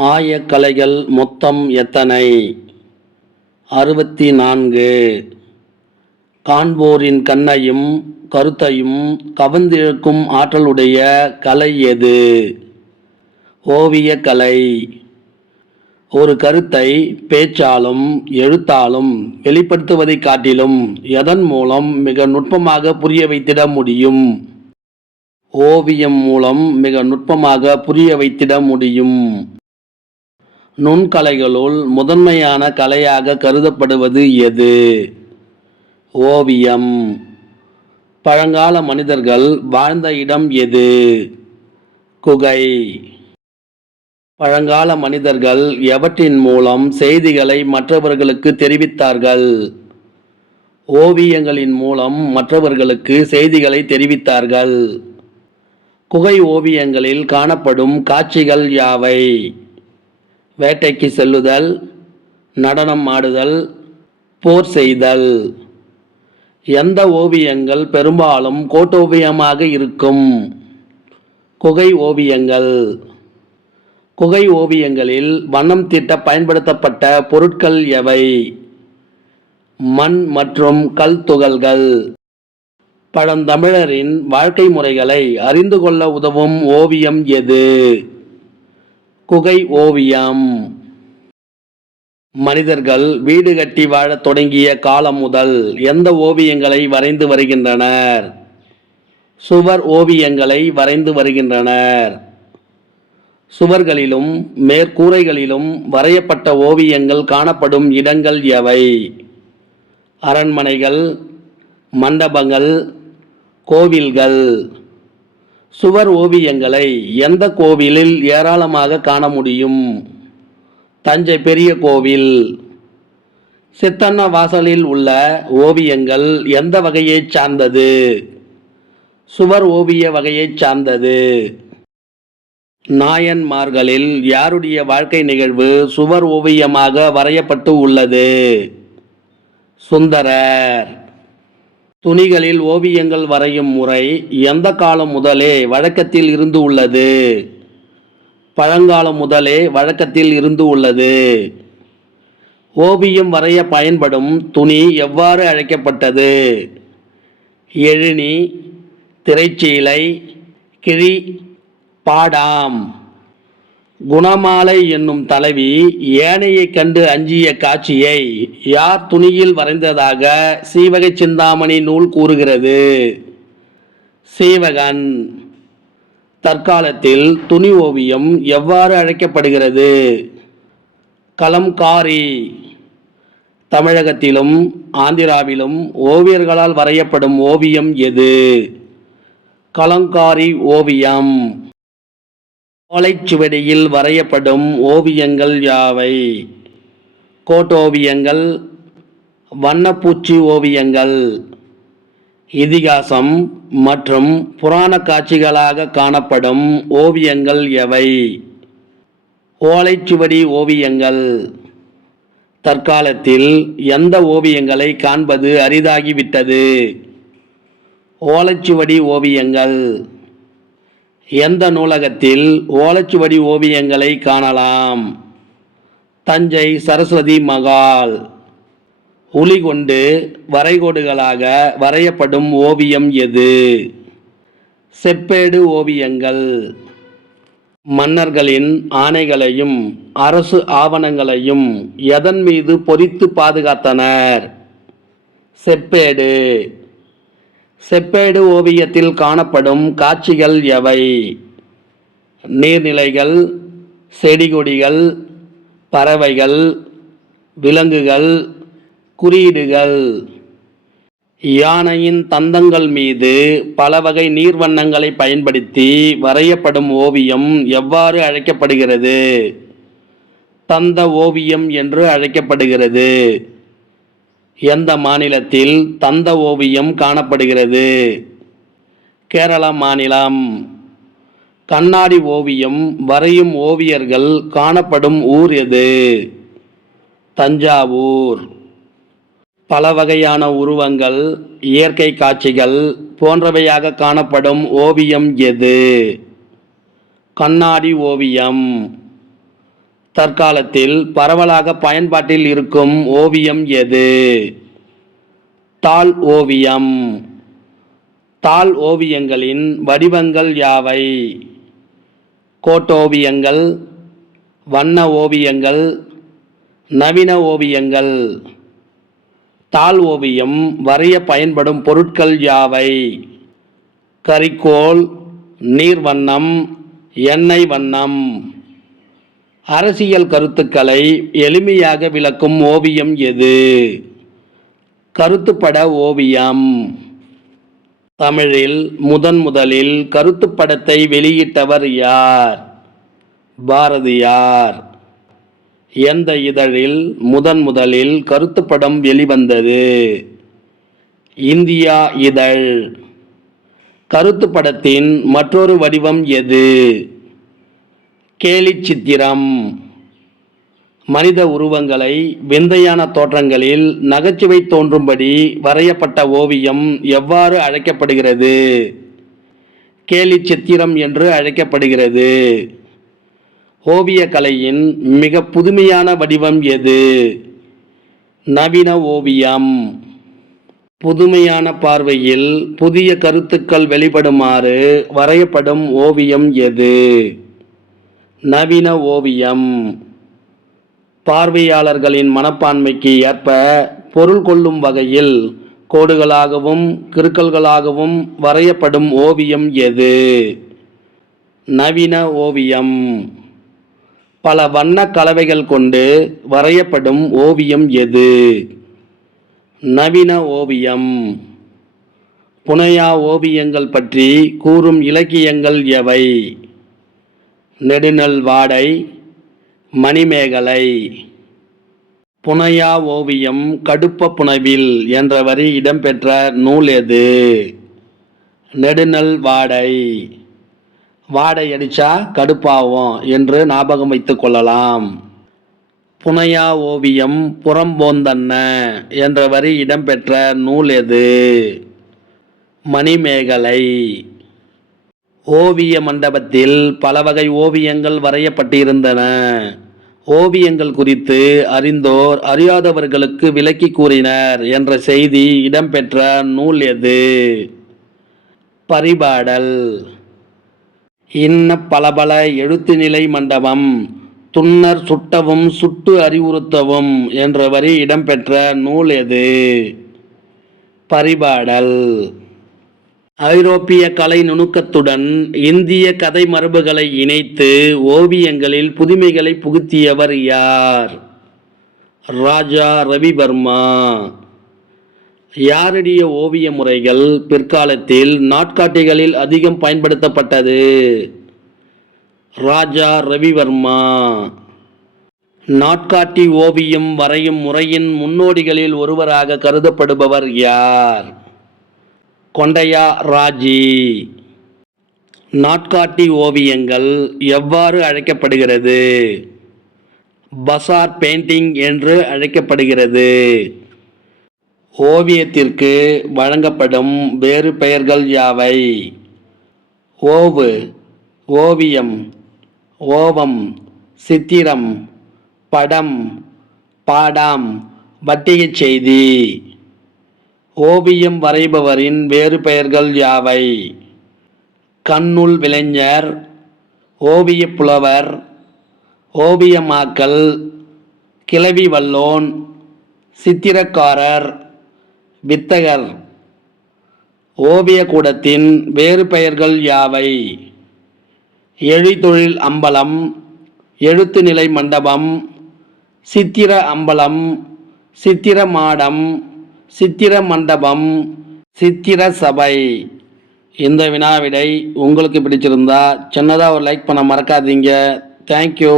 ஆயக்கலைகள் மொத்தம் எத்தனை? அறுபத்தி நான்கு காண்போரின் கண்ணையும் கருத்தையும் கவர்ந்திழுக்கும் ஆற்றலுடைய கலை எது? ஓவியக்கலை. ஒரு கருத்தை பேச்சாலும் எழுத்தாலும் வெளிப்படுத்துவதைக் காட்டிலும் எதன் மூலம் மிக நுட்பமாக புரிய வைத்திட முடியும்? ஓவியம் மூலம் மிக நுட்பமாக புரிய வைத்திட முடியும். நுண்கலைகளுள் முதன்மையான கலையாக கருதப்படுவது எது? ஓவியம். பழங்கால மனிதர்கள் வாழ்ந்த இடம் எது? குகை. பழங்கால மனிதர்கள் எவற்றின் மூலம் செய்திகளை மற்றவர்களுக்கு தெரிவித்தார்கள்? ஓவியங்களின் மூலம் மற்றவர்களுக்கு செய்திகளை தெரிவித்தார்கள். குகை ஓவியங்களில் காணப்படும் காட்சிகள் யாவை? வேட்டைக்கு செல்லுதல் நடனம் ஆடுதல் போர் செய்தல். எந்த ஓவியங்கள் பெரும்பாலும் கோட்டோவியமாக இருக்கும்? குகை ஓவியங்கள். குகை ஓவியங்களில் வண்ணம் தீட்ட பயன்படுத்தப்பட்ட பொருட்கள் எவை? மண் மற்றும் கல் துகள்கள். பழந்தமிழரின் வாழ்க்கை முறைகளை அறிந்து கொள்ள உதவும் ஓவியம் எது? குகை ஓவியம். மனிதர்கள் வீடு கட்டி வாழத் தொடங்கிய காலம் முதல் எந்த ஓவியங்களை வரைந்து வருகின்றனர்? சுவர் ஓவியங்களை வரைந்து வருகின்றனர். சுவர்களிலும் மேற்கூரைகளிலும் வரையப்பட்ட ஓவியங்கள் காணப்படும் இடங்கள் எவை? அரண்மனைகள் மண்டபங்கள் கோவில்கள். சுவர் ஓவியங்களை எந்த கோவிலில் ஏராளமாக காண முடியும்? தஞ்சை பெரிய கோவில். சித்தன்ன வாசலில் உள்ள ஓவியங்கள் எந்த வகையைச் சார்ந்தது? சுவர் ஓவிய வகையைச் சார்ந்தது. நாயன்மார்களில் யாருடைய வாழ்க்கை நிகழ்வு சுவர் ஓவியமாக வரையப்பட்டு உள்ளது? சுந்தரர். துணிகளில் ஓவியங்கள் வரையும் முறை எந்த காலம் முதலே வழக்கத்தில் இருந்து உள்ளது? பழங்காலம் முதலே வழக்கத்தில் இருந்து உள்ளது. ஓவியம் வரைய பயன்படும் துணி எவ்வாறு அழைக்கப்பட்டது? எழினி திரைச்சீலை கிழி பாடாம். குணமாலை என்னும் தலைவி ஏனையைக் கண்டு அஞ்சிய காட்சியை யார் துணியில் வரைந்ததாக சீவகை சிந்தாமணி நூல் கூறுகிறது. சீவகன் தற்காலத்தில் துணி ஓவியம் எவ்வாறு அழைக்கப்படுகிறது? கலம்காரி தமிழகத்திலும் ஆந்திராவிலும் ஓவியர்களால் வரையப்படும் ஓவியம் எது? கலங்காரி ஓவியம். ஓலைச்சுவடியில் வரையப்படும் ஓவியங்கள் யாவை? கோட்டோவியங்கள் வண்ணப்பூச்சி ஓவியங்கள் இதிகாசம் மற்றும் புராண காட்சிகளாக காணப்படும் ஓவியங்கள் எவை? ஓலைச்சுவடி ஓவியங்கள். தற்காலத்தில் எந்த ஓவியங்களை காண்பது அரிதாகிவிட்டது? ஓலைச்சுவடி ஓவியங்கள். எந்த நூலகத்தில் ஓலைச்சுவடி ஓவியங்களை காணலாம்? தஞ்சை சரஸ்வதி மகால். உளி கொண்டு வரைகோடுகளாக வரையப்படும் ஓவியம் எது? செப்பேடு ஓவியங்கள். மன்னர்களின் ஆணைகளையும் அரசு ஆவணங்களையும் எதன் மீது பொறித்து பாதுகாத்தனர்? செப்பேடு. செப்பேடு ஓவியத்தில் காணப்படும் காட்சிகள் எவை? நீர்நிலைகள் செடிகொடிகள் பறவைகள் விலங்குகள் குறியீடுகள். யானையின் தந்தங்கள் மீது பல வகை நீர்வண்ணங்களை பயன்படுத்தி வரையப்படும் ஓவியம் எவ்வாறு அழைக்கப்படுகிறது? தந்த ஓவியம் என்று அழைக்கப்படுகிறது. எந்த மாநிலத்தில் தந்த ஓவியம் காணப்படுகிறது? கேரள மாநிலம். கண்ணாடி ஓவியம் வரையும் ஓவியர்கள் காணப்படும் ஊர் எது? தஞ்சாவூர். பல வகையான உருவங்கள் இயற்கை காட்சிகள் போன்றவையாக காணப்படும் ஓவியம் எது? கண்ணாடி ஓவியம். தற்காலத்தில் பரவலாக பயன்பாட்டில் இருக்கும் ஓவியம் எது? தாள் ஓவியம். தாள் ஓவியங்களின் வடிவங்கள் யாவை? கோட்டோவியங்கள் வண்ண ஓவியங்கள் நவீன ஓவியங்கள். தாள் ஓவியம் வரைய பயன்படும் பொருட்கள் யாவை? கரிக்கோல் நீர் வண்ணம் எண்ணெய் வண்ணம். அரசியல் கருத்துக்களை எளிமையாக விளக்கும் ஓவியம் எது? கருத்துப்பட ஓவியம். தமிழில் முதன் முதலில் கருத்துப்படத்தை வெளியிட்டவர் யார்? பாரதியார். எந்த இதழில் முதன் முதலில் கருத்துப்படம் வெளிவந்தது? இந்தியா இதழ். கருத்துப்படத்தின் மற்றொரு வடிவம் எது? கேலிச் சித்திரம். மனித உருவங்களை விந்தையான தோற்றங்களில் நகைச்சுவை தோன்றும்படி வரையப்பட்ட ஓவியம் எவ்வாறு அழைக்கப்படுகிறது? கேலிச் சித்திரம் என்று அழைக்கப்படுகிறது. ஓவியக்கலையின் மிக புதுமையான வடிவம் எது? நவீன ஓவியம். புதுமையான பார்வையில் புதிய கருத்துக்கள் வெளிப்படுமாறு வரையப்படும் ஓவியம் எது? நவீன ஓவியம். பார்வையாளர்களின் மனப்பான்மைக்கு ஏற்ப பொருள் கொள்ளும் வகையில் கோடுகளாகவும் கிருக்கல்களாகவும் வரையப்படும் ஓவியம் எது? நவீன ஓவியம். பல வண்ண கலவைகள் கொண்டு வரையப்படும் ஓவியம் எது? நவீன ஓவியம். புனையா ஓவியங்கள் பற்றி கூறும் இலக்கியங்கள் எவை? நெடுநல் வாடை மணிமேகலை. புனையா ஓவியம் கடுப்ப புனைவில் என்ற வரி இடம்பெற்ற நூல் எது? நெடுநல் வாடை. வாடை அடிச்சா கடுப்பாகும் என்று ஞாபகம் வைத்து கொள்ளலாம். புனையா ஓவியம் புறம்போந்தன்ன என்ற வரி இடம்பெற்ற நூல் எது? மணிமேகலை. ஓவிய மண்டபத்தில் பல வகை ஓவியங்கள் வரையப்பட்டிருந்தன. ஓவியங்கள் குறித்து அறிந்தோர் அறியாதவர்களுக்கு விலக்கி கூறினர் என்ற செய்தி இடம்பெற்ற நூல் எது? பரிபாடல். இன்ன பலபல எழுத்துநிலை மண்டபம் துன்னர் சுட்டவும் சுட்டு அறிவுறுத்தவும் என்ற வரி இடம்பெற்ற நூல் எது? பரிபாடல். ஐரோப்பிய கலை நுணுக்கத்துடன் இந்திய கதை மரபுகளை இணைத்து ஓவியங்களில் புதுமைகளை புகுத்தியவர் யார்? ராஜா ரவிவர்மா. யாருடைய ஓவிய முறைகள் பிற்காலத்தில் நாட்காட்டிகளில் அதிகம் பயன்படுத்தப்பட்டது? ராஜா ரவிவர்மா. நாட்காட்டி ஓவியம் வரையும் முறையின் முன்னோடிகளில் ஒருவராக கருதப்படுபவர் யார்? கொண்டையா ராஜி. நாட்காட்டி ஓவியங்கள் எவ்வாறு அழைக்கப்படுகிறது? பசார் பெயிண்டிங் என்று அழைக்கப்படுகிறது. ஓவியத்திற்கு வழங்கப்படும் வேறு பெயர்கள் யாவை? ஓவு ஓவியம் ஓவம் சித்திரம் படம் பாடாம் வட்டிகச் செய்தி. ஓவியம் வரைபவரின் வேறு பெயர்கள் யாவை? கண்ணுள் விளைஞர் ஓவியப் புலவர் ஓவியமாக்கல் கிளவி வல்லோன் சித்திரக்காரர் வித்தகர். ஓவியக்கூடத்தின் வேறு பெயர்கள் யாவை? எழித்தொழில் அம்பலம் எழுத்துநிலை மண்டபம் சித்திர அம்பலம் சித்திர மாடம் சித்திர மண்டபம் சித்திர சபை. இந்த வினாவிடை உங்களுக்கு பிடிச்சிருந்தா சின்னதாக ஒரு லைக் பண்ண மறக்காதீங்க. தேங்க்யூ